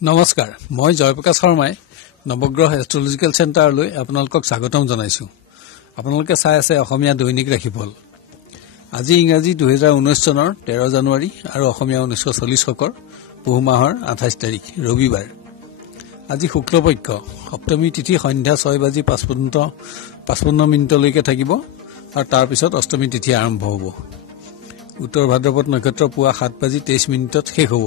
নমস্কাৰ মই জয়প্ৰকাশ শৰ্মাই নৱগ্ৰহ এষ্ট্ৰলজিকেল চেণ্টাৰলৈ আপোনালোকক স্বাগতম জনাইছো। আপোনালোকে চাই আছে অসমীয়া দৈনিক ৰাশিফল। আজি ইংৰাজী 2019 চনৰ 13 জানুৱাৰী আৰু অসমীয়া 1940 শকৰ পুহ মাহৰ 28 তাৰিখ ৰবিবাৰ। আজি শুক্লপক্ষ সপ্তমী তিথি সন্ধ্যা 6:55 থাকিব আৰু তাৰ পিছত অষ্টমী তিথি আৰম্ভ হ'ব। উত্তৰ ভাদ্ৰপদ নক্ষত্ৰ পুৱা 7:23 শেষ হ'ব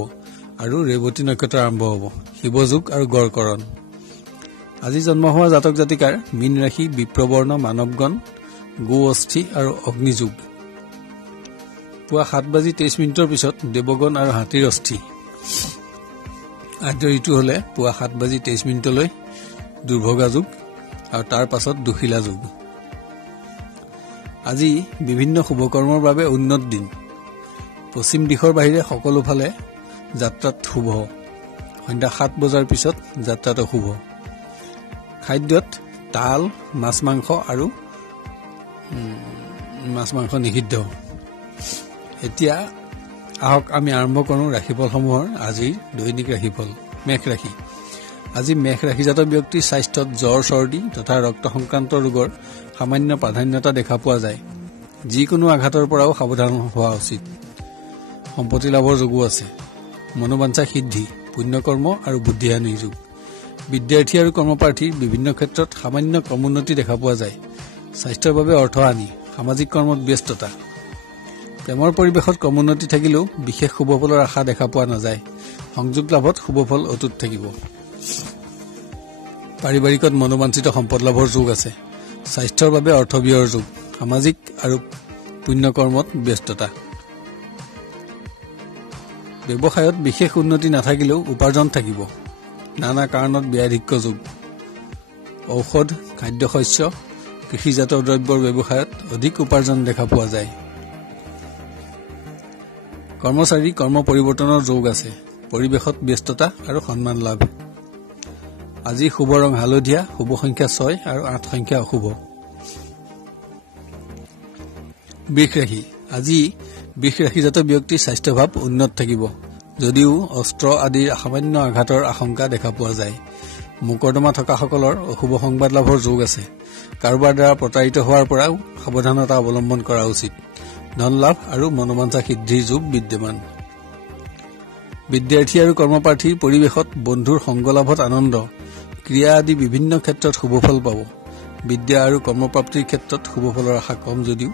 আৰু ৰেৱতী নক্ষত্ৰ আৰম্ভ হ'ব। শিৱযোগ আৰু গড়কৰণ। আজি জন্ম হোৱা জাতক জাতিকাৰ মীন ৰাশি, বিপ্ৰবৰ্ণ, মানৱগণ, গো অস্থি আৰু অগ্নিযোগ। পুৱা 7:23 পিছত দেৱগণ আৰু হাতীৰ অস্থি। আদ্য ঋতু হলে পুৱা 7:23 দুৰ্ভগা যোগ আৰু তাৰ পাছত দুশিলা যোগ। আজি বিভিন্ন শুভকৰ্মৰ বাবে উন্নত দিন। পশ্চিম দিশৰ বাহিৰে সকলো ফালে যাত্ৰাত শুভ। সন্ধ্যা 7 বজাৰ পিছত যাত্ৰাত অশুভ। খাদ্যত তাল, মাছ মাংস নিষিদ্ধ। এতিয়া আহক আমি আৰম্ভ কৰোঁ ৰাশিফলসমূহৰ আজিৰ দৈনিক ৰাশিফল। মেষ ৰাশি। আজি মেষ ৰাশিজাত ব্যক্তিৰ স্বাস্থ্যত জ্বৰ, চৰ্দি তথা ৰক্ত সংক্ৰান্ত ৰোগৰ সামান্য প্ৰাধান্যতা দেখা পোৱা যায়। যিকোনো আঘাতৰ পৰাও সাৱধান হোৱা উচিত। সম্পত্তি লাভৰ যোগো আছে। মনোবাঞ্ছা সিদ্ধি, পুণ্যকৰ্ম আৰু বুদ্ধিহানিৰ যুগ। বিদ্যাৰ্থী আৰু কৰ্মপ্ৰাৰ্থীৰ বিভিন্ন ক্ষেত্ৰত সামান্য ক্ৰমোন্নতি দেখা পোৱা যায়। স্বাস্থ্যৰ বাবে অৰ্থহানি, সামাজিক কৰ্মত ব্যস্ততা। প্ৰেমৰ পৰিৱেশত ক্ৰমোন্নতি থাকিলেও বিশেষ শুভফলৰ আশা দেখা পোৱা নাযায়। সংযোগ লাভত শুভফল অটুট থাকিব। পাৰিবাৰিকত মনোবাঞ্ছিত সম্পদ লাভৰ যোগ আছে। স্বাস্থ্যৰ বাবে অৰ্থব্যয়ৰ যুগ। সামাজিক আৰু পুণ্যকৰ্মত ব্যস্ততা। ব্যৱসায়ত বিশেষ উন্নতি নাথাকিলেও উপাৰ্জন থাকিব। নানা কাৰণত ব্যাধিক্য যোগ। ঔষধ, খাদ্যশস্য, কৃষিজাত দ্ৰব্যৰ ব্যৱসায়ত অধিক উপাৰ্জন দেখা পোৱা যায়। কৰ্মচাৰী কৰ্ম পৰিৱৰ্তনৰ যোগ আছে। পৰিৱেশত ব্যস্ততা আৰু সন্মান লাভ। আজি শুভ ৰং হালধীয়া, শুভ সংখ্যা 6 আৰু 8 সংখ্যা অশুভ। বৃষ ৰাশি। আজি বৃষ ৰাশিজাত ব্যক্তিৰ স্বাস্থ্যভাৱ উন্নত থাকিব, যদিও অস্ত্ৰ আদিৰ সামান্য আঘাতৰ আশংকা দেখা পোৱা যায়। মোকৰ্দমা থকাসকলৰ অশুভ সংবাদ লাভৰ যোগ আছে। কাৰোবাৰ দ্বাৰা প্ৰতাৰিত হোৱাৰ পৰাও সাৱধানতা অৱলম্বন কৰা উচিত। ধন লাভ আৰু মনোবাঞ্ছা সিদ্ধিৰ যোগ বিদ্যমান। বিদ্যাৰ্থী আৰু কৰ্মপ্ৰাৰ্থীৰ পৰিৱেশত বন্ধুৰ সংগ লাভত আনন্দ। ক্ৰিয়া আদি বিভিন্ন ক্ষেত্ৰত শুভফল পাব। বিদ্যা আৰু কৰ্মপ্ৰাপ্তিৰ ক্ষেত্ৰত শুভফলৰ আশা কম যদিও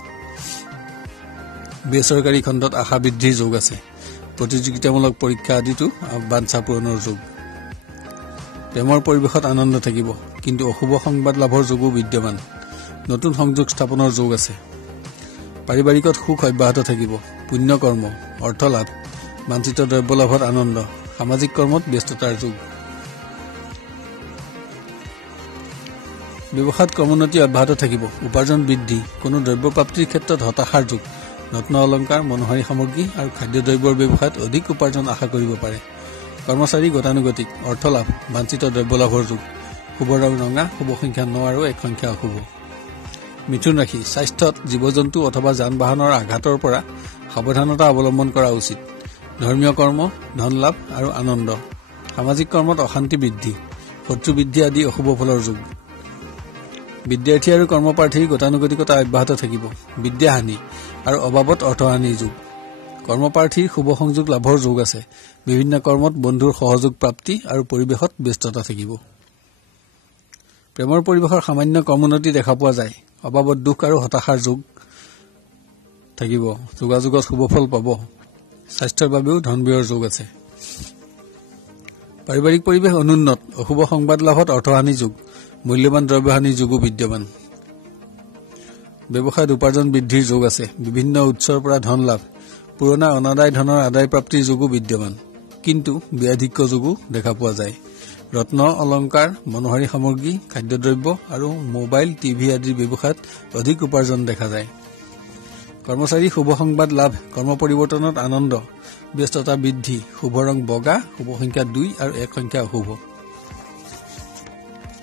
বেচৰকাৰী খণ্ডত আশা বৃদ্ধিৰ যোগ আছে। প্ৰতিযোগিতামূলক পৰীক্ষা আদিতো বাঞ্ছা পূৰণৰ যোগ। প্ৰেমৰ পৰিৱেশত আনন্দ থাকিব, কিন্তু অশুভ সংবাদ লাভৰ যোগো বিদ্যমান। নতুন সংযোগ স্থাপনৰ যোগ আছে। পাৰিবাৰিকত সুখ অব্যাহত থাকিব। পুণ্যকৰ্ম, অৰ্থলাভ, বাঞ্ছিত দ্ৰব্য লাভত আনন্দ। সামাজিক কৰ্মত ব্যস্ততাৰ যোগ। ব্যৱসায়ত ক্ৰমোন্নতি অব্যাহত থাকিব। উপাৰ্জন বৃদ্ধি। কোনো দ্ৰব্য প্ৰাপ্তিৰ ক্ষেত্ৰত হতাশাৰ যুগ। ৰত্ন অলংকাৰ, মনোহাৰী সামগ্ৰী আৰু খাদ্যদ্ৰব্যৰ ব্যৱসায়ত অধিক উপাৰ্জন আশা কৰিব পাৰে। কৰ্মচাৰী গতানুগতিক, অৰ্থলাভ, বাঞ্ছিত দ্ৰব্য লাভৰ যুগ। শুভ ৰং ৰঙা, শুভ সংখ্যা 9 আৰু 1 সংখ্যা অশুভ। মিথুন ৰাশি। স্বাস্থ্যত জীৱ জন্তু অথবা যান বাহনৰ আঘাতৰ পৰা সাৱধানতা অৱলম্বন কৰা উচিত। ধৰ্মীয় কৰ্ম, ধন লাভ আৰু আনন্দ। সামাজিক কৰ্মত অশান্তি বৃদ্ধি, শত্ৰু বৃদ্ধি আদি অশুভ ফলৰ যুগ। বিদ্যাৰ্থী আৰু কৰ্মপ্ৰাৰ্থীৰ গতানুগতিকতা অব্যাহত থাকিব। বিদ্যাহানি আৰু অবাবত অৰ্থহানিৰ যুগ। কৰ্মপ্ৰাৰ্থীৰ শুভ সংযোগ লাভৰ যোগ আছে। বিভিন্ন কৰ্মত বন্ধুৰ সহযোগ প্ৰাপ্তি আৰু পৰিৱেশত ব্যস্ততা থাকিব। প্ৰেমৰ পৰিৱেশৰ সামান্য ক্ৰমোন্নতি দেখা পোৱা যায়। অবাবত দুখ আৰু হতাশাৰ যোগ থাকিব। যোগাযোগত শুভফল পাব। স্বাস্থ্যৰ বাবেও ধন ব্যয়ৰ যোগ আছে। পাৰিবাৰিক পৰিৱেশ অনুন্নত। অশুভ সংবাদ লাভত অৰ্থহানি যোগ। মূল্যৱান দ্ৰব্যহানিৰ যোগো বিদ্যমান। ব্যৱসায়ত উপাৰ্জন বৃদ্ধিৰ যোগ আছে। বিভিন্ন উৎসৰ পৰা ধন লাভ। পুৰণা অনাদায় ধনৰ আদায় প্ৰাপ্তিৰ যোগো বিদ্যমান, কিন্তু ব্যাধিক্য যোগো দেখা পোৱা যায়। ৰত্ন অলংকাৰ, মনোহাৰী সামগ্ৰী, খাদ্যদ্ৰব্য আৰু মোবাইল, টিভি আদিৰ ব্যৱসায়ত অধিক উপাৰ্জন দেখা যায়। কৰ্মচাৰী শুভ সংবাদ লাভ। কৰ্ম পৰিৱৰ্তনত আনন্দ। ব্যস্ততা বৃদ্ধি। শুভ ৰং বগা, শুভ সংখ্যা 2 আৰু 1 সংখ্যা অশুভ।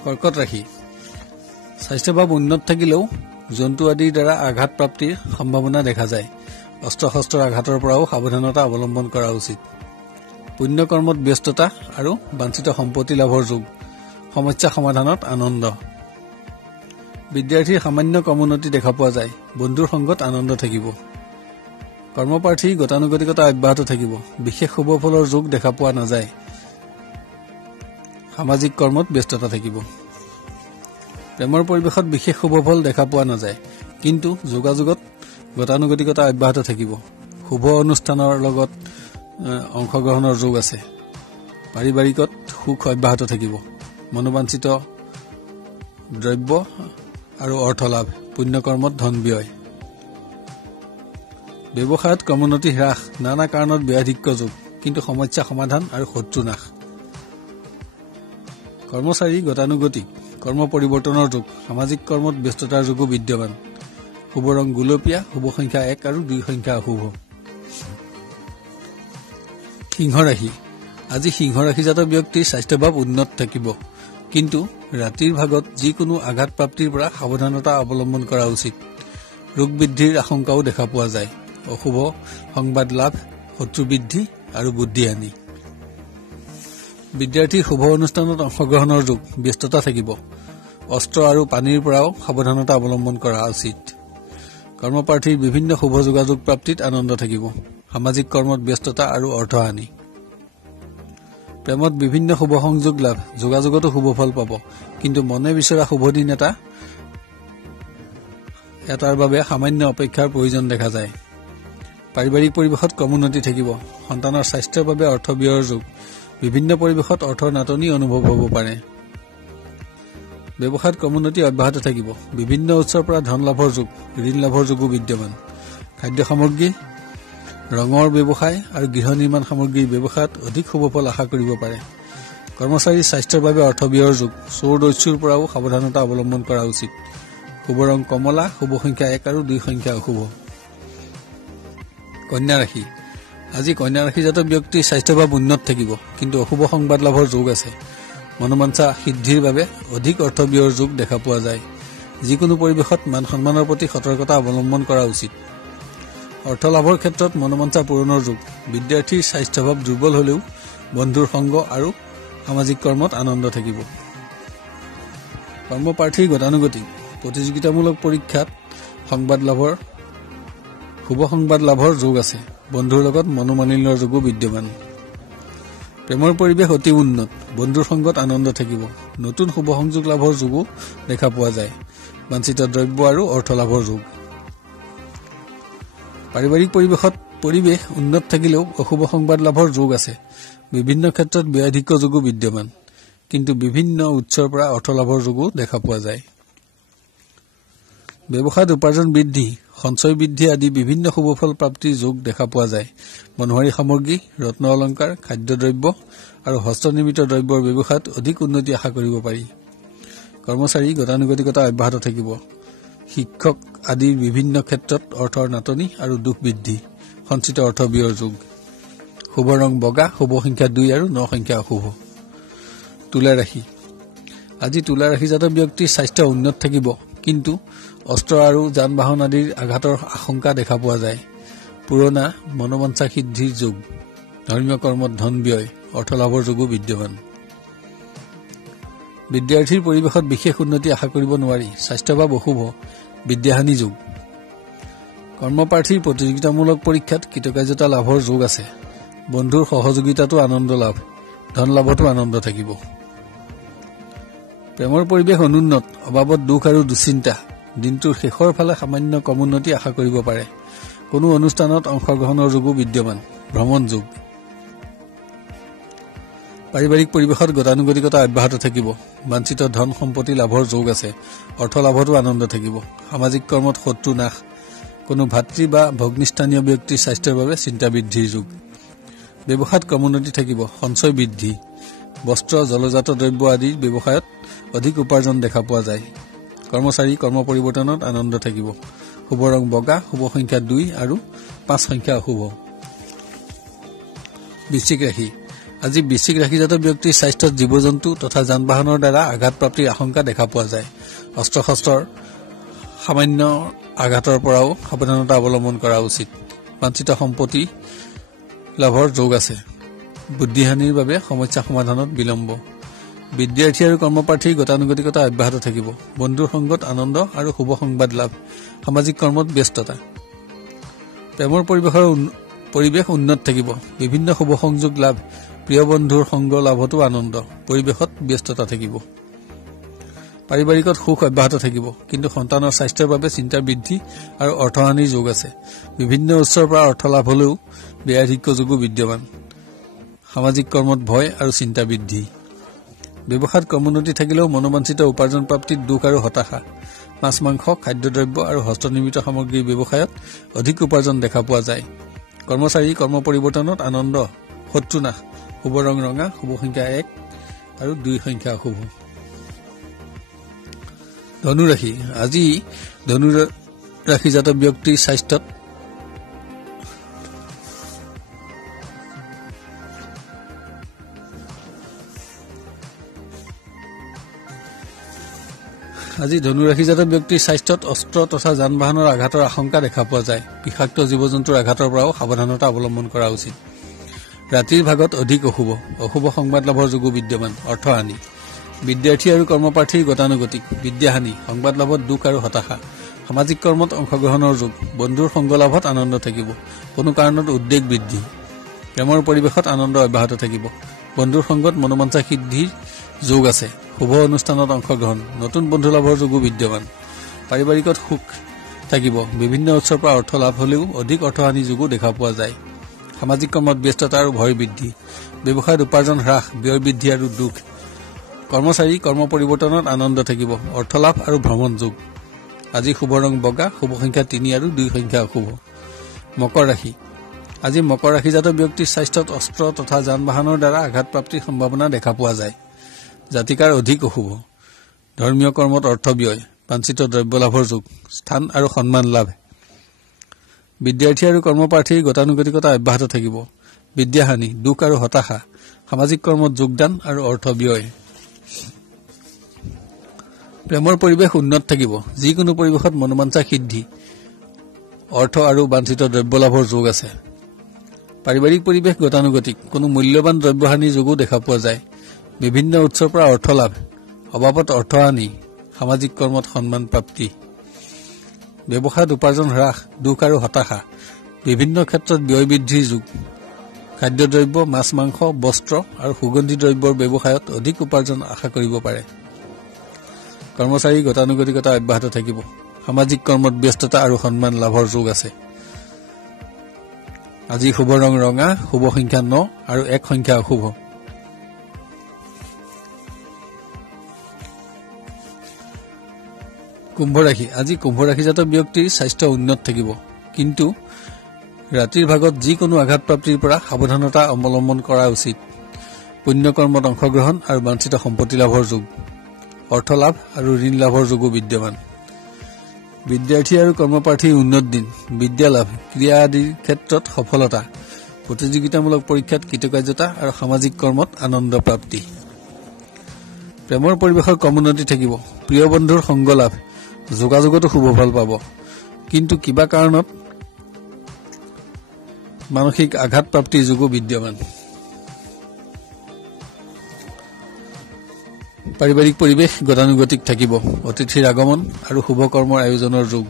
কৰ্কট ৰাশি। স্বাস্থ্যভাৱ উন্নত থাকিলেও জন্তু আদিৰ দ্বাৰা আঘাত প্ৰাপ্তিৰ সম্ভাৱনা দেখা যায়। অস্ত্ৰ শস্ত্ৰৰ আঘাতৰ পৰাও সাৱধানতা অৱলম্বন কৰা উচিত। পুণ্য কৰ্মত ব্যস্ততা আৰু বাঞ্ছিত সম্পত্তি লাভৰ যোগ সমস্যা সমাধানত আনন্দ বিদ্যাৰ্থীৰ সামান্য কমোন্নতি দেখা পোৱা যায় বন্ধুৰ সংগত আনন্দ থাকিব কৰ্মপ্ৰাৰ্থী গতানুগতিকতা অব্যাহত থাকিব বিশেষ শুভ ফলৰ যোগ দেখা পোৱা নাযায় সামাজিক কৰ্মত ব্যস্ততা থাকিব প্ৰেমৰ পৰিৱেশত বিশেষ শুভ ফল দেখা পোৱা নাযায় কিন্তু যোগাযোগত গতানুগতিকতা অব্যাহত থাকিব শুভ অনুষ্ঠানৰ লগত অংশগ্ৰহণৰ যোগ আছে পাৰিবাৰিকত সুখ অব্যাহত থাকিব মনোবাঞ্ছিত দ্ৰব্য আৰু অৰ্থ লাভ পুণ্য কৰ্মত ধন ব্যয় ব্যৱসায়ত কমোন্নতি হ্ৰাস নানা কাৰণত ব্যয়াধিক্য যোগ কিন্তু সমস্যা সমাধান আৰু শত্ৰু নাশ কৰ্মচাৰী গতানুগতিক কৰ্ম পৰিৱৰ্তনৰ যোগ সামাজিক কৰ্মত ব্যস্ততাৰ যোগো বিদ্যমান শুভ ৰং গুলপীয়া শুভ সংখ্যা 1 আৰু 2 সংখ্যা অশুভ সিংহ ৰাশি আজি সিংহ ৰাশিজাত ব্যক্তিৰ স্বাস্থ্যভাৱ উন্নত থাকিব কিন্তু ৰাতিৰ ভাগত যিকোনো আঘাত প্ৰাপ্তিৰ পৰা সাৱধানতা অৱলম্বন কৰা উচিত ৰোগ বৃদ্ধিৰ আশংকাও দেখা পোৱা যায় অশুভ সংবাদ লাভ শত্ৰু বৃদ্ধি আৰু বুদ্ধিহানি বিদ্যাৰ্থীৰ শুভ অনুষ্ঠানত অংশগ্ৰহণৰ যোগ ব্যস্ততা থাকিব অস্ত্ৰ আৰু পানীৰ পৰাও সাৱধানতা অৱলম্বন কৰা উচিত কৰ্মপ্ৰাৰ্থীৰ বিভিন্ন শুভ যোগাযোগ প্ৰাপ্তিত আনন্দ থাকিব সামাজিক কৰ্মত ব্যস্ততা আৰু অৰ্থহানি প্ৰেমত বিভিন্ন শুভ সংযোগ লাভ যোগাযোগতো শুভ ফল পাব কিন্তু মনে বিচৰা শুভ দিন এটাৰ বাবে সামান্য অপেক্ষাৰ প্ৰয়োজন দেখা যায় পাৰিবাৰিক পৰিৱেশত কমোন্নতি থাকিব সন্তানৰ স্বাস্থ্যৰ বাবে অৰ্থ ব্যয়ৰ যোগ বিভিন্ন পৰিৱেশত অৰ্থৰ নাটনি অনুভৱ হ'ব পাৰে ব্যৱসায়ত কমোন্নতি অব্যাহত থাকিব বিভিন্ন উৎসৰ পৰা ধন লাভৰ যোগ ঋণ লাভৰ যোগো বিদ্যমান খাদ্য সামগ্ৰী ৰঙৰ ব্যৱসায় আৰু গৃহ নিৰ্মাণ সামগ্ৰীৰ ব্যৱসায়ত অধিক শুভ ফল আশা কৰিব পাৰে কৰ্মচাৰীৰ স্বাস্থ্যৰ বাবে অৰ্থ ব্যয়ৰ যোগ চোৰ দস্যুৰ পৰাও সাৱধানতা অৱলম্বন কৰা উচিত শুভ ৰং কমলা শুভ সংখ্যা 1 আৰু 2 সংখ্যা অশুভ কন্যা ৰাশি আজি কন্যা ৰাশিজাত ব্যক্তিৰ স্বাস্থ্যভাৱ উন্নত থাকিব কিন্তু অশুভ সংবাদ লাভৰ যোগ আছে মনোবাঞ্ছা সিদ্ধিৰ বাবে অধিক অৰ্থ ব্যয়ৰ যোগ দেখা পোৱা যায় যিকোনো পৰিৱেশত মান সন্মানৰ প্ৰতি সতৰ্কতা অৱলম্বন কৰা উচিত অৰ্থ লাভৰ ক্ষেত্ৰত মনোবাঞ্ছা পূৰণৰ যোগ বিদ্যাৰ্থীৰ স্বাস্থ্যভাৱ দুৰ্বল হ'লেও বন্ধুৰ সংগ আৰু সামাজিক কৰ্মত আনন্দ থাকিব কৰ্মপ্ৰাৰ্থীৰ গতানুগতিক প্ৰতিযোগিতামূলক পৰীক্ষাত শুভ সংবাদ লাভৰ যোগ আছে বন্ধুৰ লগত মনোমালিন্যৰ যোগো বিদ্যমান প্ৰেমৰ পৰিৱেশ অতি উন্নত বন্ধুৰ সংগত আনন্দ থাকিব নতুন শুভ সংযোগ লাভৰ যোগো দেখা পোৱা যায় বাঞ্ছিত দ্ৰব্য আৰু অৰ্থ লাভৰ যোগ পাৰিবাৰিক পৰিৱেশ উন্নত থাকিলেও অশুভ সংবাদ লাভৰ যোগ আছে বিভিন্ন ক্ষেত্ৰত ব্যয়াধিক্য যোগো বিদ্যমান কিন্তু বিভিন্ন উৎসৰ পৰা অৰ্থ লাভৰ যোগো দেখা পোৱা যায় ব্যৱসায়ত উপাৰ্জন বৃদ্ধি সঞ্চয় বৃদ্ধি আদি বিভিন্ন শুভ ফল প্ৰাপ্তিৰ যোগ দেখা পোৱা যায় মনোহাৰী সামগ্ৰী ৰত্ন অলংকাৰ খাদ্যদ্ৰব্য আৰু হস্তনিৰ্মিত দ্ৰব্যৰ ব্যৱসায়ত অধিক উন্নতি আশা কৰিব পাৰি কৰ্মচাৰী গতানুগতিকতা অব্যাহত থাকিব শিক্ষক আদিৰ বিভিন্ন ক্ষেত্ৰত অৰ্থৰ নাটনি আৰু দুখ বৃদ্ধি সঞ্চিত অৰ্থ ব্যয়ৰ যোগ শুভ ৰং বগা শুভ সংখ্যা 2 আৰু 9 সংখ্যা অশুভ তুলা ৰাশি আজি তুলা ৰাশিজাত ব্যক্তিৰ স্বাস্থ্য উন্নত থাকিব কিন্তু অস্ত্ৰ আৰু যান বাহন আদিৰ আঘাতৰ আশংকা দেখা পোৱা যায় পুৰণা মনোবাঞ্ছা সিদ্ধিৰ যোগ ধৰ্মীয় কৰ্মত ধন ব্যয় অৰ্থ লাভৰ যোগো বিদ্যমান বিদ্যাৰ্থীৰ পৰিৱেশত বিশেষ উন্নতি আশা কৰিব নোৱাৰি স্বাস্থ্যভাৱ অশুভ বিদ্যাহানি যোগ কৰ্মপ্ৰাৰ্থীৰ প্ৰতিযোগিতামূলক পৰীক্ষাত কৃতকাৰ্যতা লাভৰ যোগ আছে বন্ধুৰ সহযোগিতাতো আনন্দ লাভ ধন লাভতো আনন্দ থাকিব প্ৰেমৰ পৰিৱেশ অনুন্নত অভাৱত দুখ আৰু দুশ্চিন্তা দিনটোৰ শেষৰ ফালে সামান্য কমোন্নতি আশা কৰিব পাৰে কোনো অনুষ্ঠানত অংশগ্ৰহণৰ যোগো বিদ্যমান ভ্ৰমণ যোগ পাৰিবাৰিক পৰিৱেশত গতানুগতিকতা অব্যাহত থাকিব বাঞ্ছিত ধন সম্পত্তি লাভৰ যোগ আছে অৰ্থ লাভতো আনন্দ থাকিব সামাজিক কৰ্মত শত্ৰু নাশ কোনো ভাতৃ বা ভগ্নীস্থানীয় ব্যক্তিৰ স্বাস্থ্যৰ বাবে চিন্তা বৃদ্ধিৰ যোগ ব্যৱসায়ত কমোন্নতি থাকিব সঞ্চয় বৃদ্ধি বস্ত্ৰ জলজাত দ্ৰব্য আদিৰ ব্যৱসায়ত অধিক উপাৰ্জন দেখা পোৱা যায় কৰ্মচাৰী কৰ্ম পৰিৱৰ্তনত আনন্দ থাকিব শুভ ৰং বগা শুভ সংখ্যা 2 আৰু 5 সংখ্যা অশুভ বৃশ্চিক ৰাশি আজি বৃশ্চিক ৰাশিজাত ব্যক্তিৰ স্বাস্থ্যত জীৱ-জন্তু তথা যান বাহনৰ দ্বাৰা আঘাত প্ৰাপ্তিৰ আশংকা দেখা পোৱা যায় অস্ত্ৰ শস্ত্ৰৰ সামান্য আঘাতৰ পৰাও সাৱধানতা অৱলম্বন কৰা উচিত বাঞ্ছিত সম্পত্তি লাভৰ যোগ আছে বুদ্ধিহানিৰ বাবে সমস্যা সমাধানত বিলম্ব। বিদ্যাৰ্থী আৰু কৰ্মপ্ৰাৰ্থীৰ গতানুগতিকতা অব্যাহত থাকিব। বন্ধুৰ সংগত আনন্দ আৰু শুভ সংবাদ লাভ। সামাজিক কৰ্মত ব্যস্ততা। প্ৰেমৰ পৰিৱেশ উন্নত থাকিব। বিভিন্ন শুভ সংযোগ লাভ। প্ৰিয় বন্ধুৰ সংগ লাভতো আনন্দ। পৰিৱেশত ব্যস্ততা থাকিব। পাৰিবাৰিকত সুখ অব্যাহত থাকিব, কিন্তু সন্তানৰ স্বাস্থ্যৰ বাবে চিন্তাৰ বৃদ্ধি আৰু অৰ্থহানিৰ যোগ আছে। বিভিন্ন উৎসৰ পৰা অৰ্থ লাভ হলেও ব্যয়াধিক্য যোগো বিদ্যমান। সামাজিক কৰ্মত ভয় আৰু চিন্তা বৃদ্ধি। ব্যৱসায়ত ক্ৰমোন্নতি থাকিলেও মনোবাঞ্ছিত উপাৰ্জন প্ৰাপ্তিত দুখ আৰু হতাশা। মাছ মাংস, খাদ্যদ্ৰব্য আৰু হস্তনিৰ্মিত সামগ্ৰীৰ ব্যৱসায়ত অধিক উপাৰ্জন দেখা পোৱা যায়। কৰ্মচাৰী কৰ্ম পৰিৱৰ্তনত আনন্দ। শত্ৰু নাশ। শুভ ৰং ৰঙা। শুভ সংখ্যা 1 আৰু 2 সংখ্যা শুভ। ধনুৰাশি। আজি ধনুৰাশিজাত ব্যক্তিৰ স্বাস্থ্যত অস্ত্ৰ তথা যান বাহনৰ আঘাতৰ আশংকা দেখা পোৱা যায়। বিষাক্ত জীৱ জন্তুৰ আঘাতৰ পৰাও সাৱধানতা অৱলম্বন কৰা উচিত। ৰাতিৰ ভাগত অধিক অশুভ সংবাদ লাভৰ যোগো বিদ্যমান। অৰ্থহানি। বিদ্যাৰ্থী আৰু কৰ্মপ্ৰাৰ্থীৰ গতানুগতিক। বিদ্যাহানি। সংবাদ লাভত দুখ আৰু হতাশা। সামাজিক কৰ্মত অংশগ্ৰহণৰ যোগ। বন্ধুৰ সংগ লাভত আনন্দ থাকিব। কোনো কাৰণত উদ্বেগ বৃদ্ধি। প্ৰেমৰ পৰিৱেশত আনন্দ অব্যাহত থাকিব। বন্ধুৰ সংগত মনোবাঞ্ছা সিদ্ধিৰ যোগ আছে। শুভ অনুষ্ঠানত অংশগ্ৰহণ। নতুন বন্ধু লাভৰ যোগো বিদ্যমান। পাৰিবাৰিকত সুখ থাকিব। বিভিন্ন উৎসৰ পৰা অৰ্থ লাভ হলেও অধিক অৰ্থহানি যোগো দেখা পোৱা যায়। সামাজিক কৰ্মত ব্যস্ততা আৰু ভয় বৃদ্ধি। ব্যৱসায়ত উপাৰ্জন হ্ৰাস, ব্যয় বৃদ্ধি আৰু দুখ। কৰ্মচাৰী কৰ্ম পৰিৱৰ্তনত আনন্দ থাকিব। অৰ্থলাভ আৰু ভ্ৰমণ যোগ। আজি শুভ ৰং বগা। শুভ সংখ্যা 3 আৰু 2 সংখ্যা অশুভ। মকৰ ৰাশি। আজি মকৰ ৰাশিজাত ব্যক্তিৰ স্বাস্থ্যত অস্ত্ৰ তথা যান বাহনৰ দ্বাৰা আঘাত প্ৰাপ্তিৰ সম্ভাৱনা দেখা পোৱা যায়। জাতিকাৰ অধিক অশুভ। ধৰ্মীয় কৰ্মত অৰ্থ ব্যয়। বাঞ্ছিত দ্ৰব্য লাভৰ যোগ। স্থান আৰু সন্মান লাভ। বিদ্যাৰ্থী আৰু কৰ্মপ্ৰাৰ্থীৰ গতানুগতিকতা অব্যাহত থাকিব। বিদ্যাহানি। দুখ আৰু হতাশা। সামাজিক কৰ্মত যোগদান আৰু অৰ্থ ব্যয়। প্ৰেমৰ পৰিৱেশ উন্নত থাকিব। যিকোনো পৰিৱেশত মনোবাঞ্ছা সিদ্ধি। অৰ্থ আৰু বাঞ্ছিত দ্ৰব্য লাভৰ যোগ আছে। পাৰিবাৰিক পৰিৱেশ গতানুগতিক। কোনো মূল্যৱান দ্ৰব্যহানিৰ যোগো দেখা পোৱা যায়। বিভিন্ন উৎসৰ পৰা অৰ্থ লাভ। অভাৱত অৰ্থহানি। সামাজিক কৰ্মত সন্মান প্ৰাপ্তি। ব্যৱসায়ত উপাৰ্জন হ্ৰাস, দুখ আৰু হতাশা। বিভিন্ন ক্ষেত্ৰত ব্যয় বৃদ্ধিৰ যোগ। খাদ্যদ্ৰব্য, মাছ মাংস, বস্ত্ৰ আৰু সুগন্ধি দ্ৰব্যৰ ব্যৱসায়ত অধিক উপাৰ্জন আশা কৰিব পাৰে। কৰ্মচাৰী গতানুগতিকতা অব্যাহত থাকিব। সামাজিক কৰ্মত ব্যস্ততা আৰু সন্মান লাভৰ যোগ আছে। আজি শুভ ৰং ৰঙা। শুভ সংখ্যা 9 আৰু 1 সংখ্যা অশুভ। কুম্ভ ৰাশি। আজি কুম্ভ ৰাশিজাত ব্যক্তিৰ স্বাস্থ্য উন্নত থাকিব, কিন্তু ৰাতিৰ ভাগত যিকোনো আঘাতপ্ৰাপ্তিৰ পৰা সাৱধানতা অৱলম্বন কৰা উচিত। পুণ্যকৰ্মত অংশগ্ৰহণ আৰু বাঞ্ছিত সম্পত্তি লাভৰ যোগ। অৰ্থ লাভ আৰু ঋণ লাভৰ যোগো বিদ্যমান। বিদ্যাৰ্থী আৰু কৰ্মপ্ৰাৰ্থীৰ উন্নত দিন। বিদ্যা লাভ, ক্ৰিয়া আদিৰ ক্ষেত্ৰত সফলতা, প্ৰতিযোগিতামূলক পৰীক্ষাত কৃতকাৰ্যতা আৰু সামাজিক কৰ্মত আনন্দ প্ৰাপ্তি। প্ৰেমৰ পৰিৱেশৰ ক্ৰমোন্নতি থাকিব। প্ৰিয় বন্ধুৰ সংগ লাভ, যোগাযোগতো শুভ ফল পাব, কিন্তু কিবা কাৰণত মানসিক আঘাত প্ৰাপ্তিৰ যোগো বিদ্যমান। পাৰিবাৰিক পৰিৱেশ গতানুগতিক থাকিব। অতিথিৰ আগমন আৰু শুভ কৰ্মৰ আয়োজনৰ যোগ।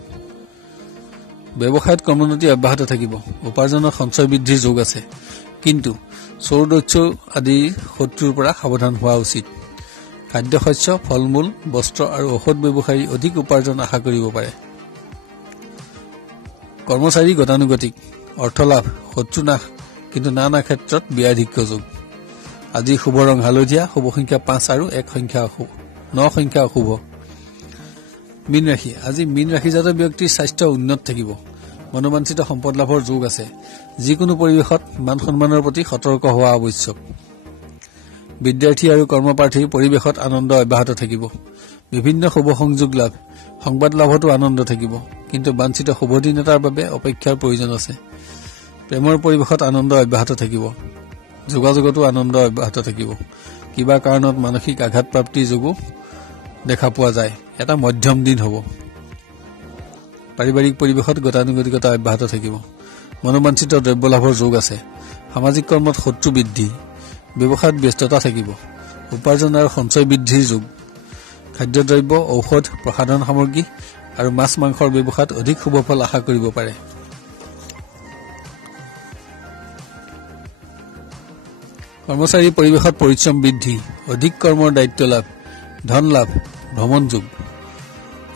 ব্যৱসায়ত ক্ৰমোন্নতি অব্যাহত থাকিব। উপাৰ্জনৰ সঞ্চয় বৃদ্ধিৰ যোগ আছে, কিন্তু চোৰ দস্যু আদিৰ শত্ৰুৰ পৰা সাৱধান হোৱা উচিত। খাদ্যশস্য, ফল মূল, বস্ত্ৰ আৰু ঔষধ ব্যৱসায়ী অধিক উপাৰ্জন আশা কৰিব পাৰে। কৰ্মচাৰী গতানুগতিক। অৰ্থলাভ, শত্ৰু নাশ, কিন্তু নানা ক্ষেত্ৰত ব্যয়াধিক্য যোগ। আজি শুভ ৰং হালধীয়া। শুভ সংখ্যা 5 আৰু 1 সংখ্যা 9 সংখ্যা অশুভ। মীন ৰাশি। আজি মীন ৰাশিজাত ব্যক্তিৰ স্বাস্থ্য উন্নত থাকিব। মনোবাঞ্ছিত সম্পদ লাভৰ যোগ আছে। যিকোনো পৰিৱেশত মান সন্মানৰ প্ৰতি সতৰ্ক হোৱা আৱশ্যক। বিদ্যাৰ্থী আৰু কৰ্মপ্ৰাৰ্থীৰ পৰিৱেশত আনন্দ অব্যাহত থাকিব। বিভিন্ন শুভ সংযোগ লাভ, সংবাদ লাভতো আনন্দ থাকিব, কিন্তু বাঞ্ছিত শুভদিন এটাৰ বাবে অপেক্ষাৰ প্ৰয়োজন আছে। প্ৰেমৰ পৰিৱেশত আনন্দ অব্যাহত থাকিব। যোগাযোগতো আনন্দ অব্যাহত থাকিব। কিবা কাৰণত মানসিক আঘাত প্ৰাপ্তিৰ যোগো দেখা পোৱা যায়। এটা মধ্যম দিন হ'ব। পাৰিবাৰিক পৰিৱেশত গতানুগতিকতা অব্যাহত থাকিব। মনোবাঞ্ছিত দ্ৰব্য লাভৰ যোগ আছে। সামাজিক কৰ্মত শত্ৰু বৃদ্ধি, ব্যৱসায়ত ব্যস্ততা থাকিব, উপাৰ্জন আৰু সঞ্চয় বৃদ্ধিৰ যুগ, খাদ্যদ্ৰব্য, ঔষধ, প্ৰসাধন সামগ্ৰী আৰু মাছ মাংসৰ ব্যৱসায়ত অধিক শুভফল আশা কৰিব পাৰে। কৰ্মচাৰী পৰিৱেশত পৰিশ্ৰম বৃদ্ধি, অধিক কৰ্মৰ দায়িত্ব লাভ, ধন লাভ, ভ্ৰমণ যোগ।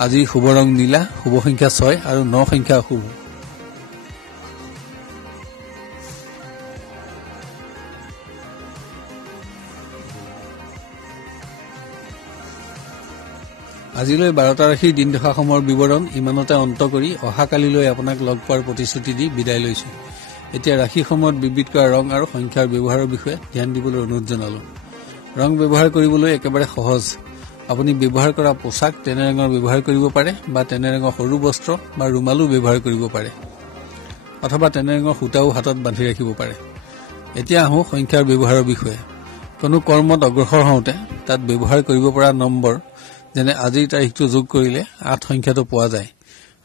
আজি শুভ ৰং নীলা, শুভ সংখ্যা 6 আৰু 9 সংখ্যা অশুভ। আজিলৈ 12টা ৰাশিৰ দিন দশাসমূহৰ বিৱৰণ ইমানতে অন্ত কৰি অহাকালিলৈ আপোনাক লগ পোৱাৰ প্ৰতিশ্ৰুতি দি বিদায় লৈছো। এতিয়া ৰাশিসমূহত বিবিধ কৰা ৰং আৰু সংখ্যাৰ ব্যৱহাৰৰ বিষয়ে ধ্যান দিবলৈ অনুৰোধ জনালো। ৰং ব্যৱহাৰ কৰিবলৈ একেবাৰে সহজ। আপুনি ব্যৱহাৰ কৰা পোছাক তেনে ৰঙৰ ব্যৱহাৰ কৰিব পাৰে বা তেনে ৰঙৰ সৰু বস্ত্ৰ বা ৰুমালো ব্যৱহাৰ কৰিব পাৰে, অথবা তেনে ৰঙৰ সূতাও হাতত বান্ধি ৰাখিব পাৰে। এতিয়া আহোঁ সংখ্যাৰ ব্যৱহাৰৰ বিষয়ে। কোনো কৰ্মত অগ্ৰসৰ হওঁতে তাত ব্যৱহাৰ কৰিব পৰা নম্বৰ, যেনে আজিৰ তাৰিখটো যোগ কৰিলে 8 সংখ্যাটো পোৱা যায়।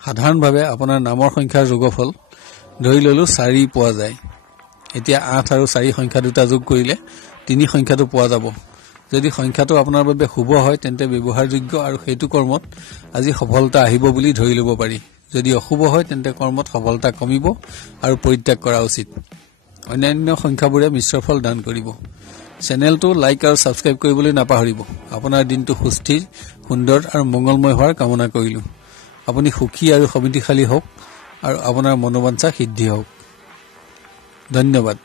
সাধাৰণভাৱে আপোনাৰ নামৰ সংখ্যাৰ যোগফল ধৰি ললো 4 পোৱা যায়। এতিয়া 8 আৰু 4 সংখ্যা দুটা যোগ কৰিলে 3 সংখ্যাটো পোৱা যাব। যদি সংখ্যাটো আপোনাৰ বাবে শুভ হয় তেন্তে ব্যৱহাৰযোগ্য আৰু সেইটো কৰ্মত আজি সফলতা আহিব বুলি ধৰি ল'ব পাৰি। যদি অশুভ হয় তেন্তে কৰ্মত সফলতা কমিব আৰু পৰিত্যাগ কৰা উচিত। অন্যান্য সংখ্যাবোৰে মিশ্ৰ ফল দান কৰিব। চেনেলটো লাইক আৰু ছাবস্ক্ৰাইব কৰিবলৈ নাপাহৰিব। আপোনাৰ দিনটো সুস্থিৰ, সুন্দৰ আৰু মংগলময় হোৱাৰ কামনা কৰিলো। আপুনি সুখী আৰু সমৃদ্ধিশালী হওক আৰু আপোনাৰ মনোবাঞ্ছা সিদ্ধি হওক। ধন্যবাদ।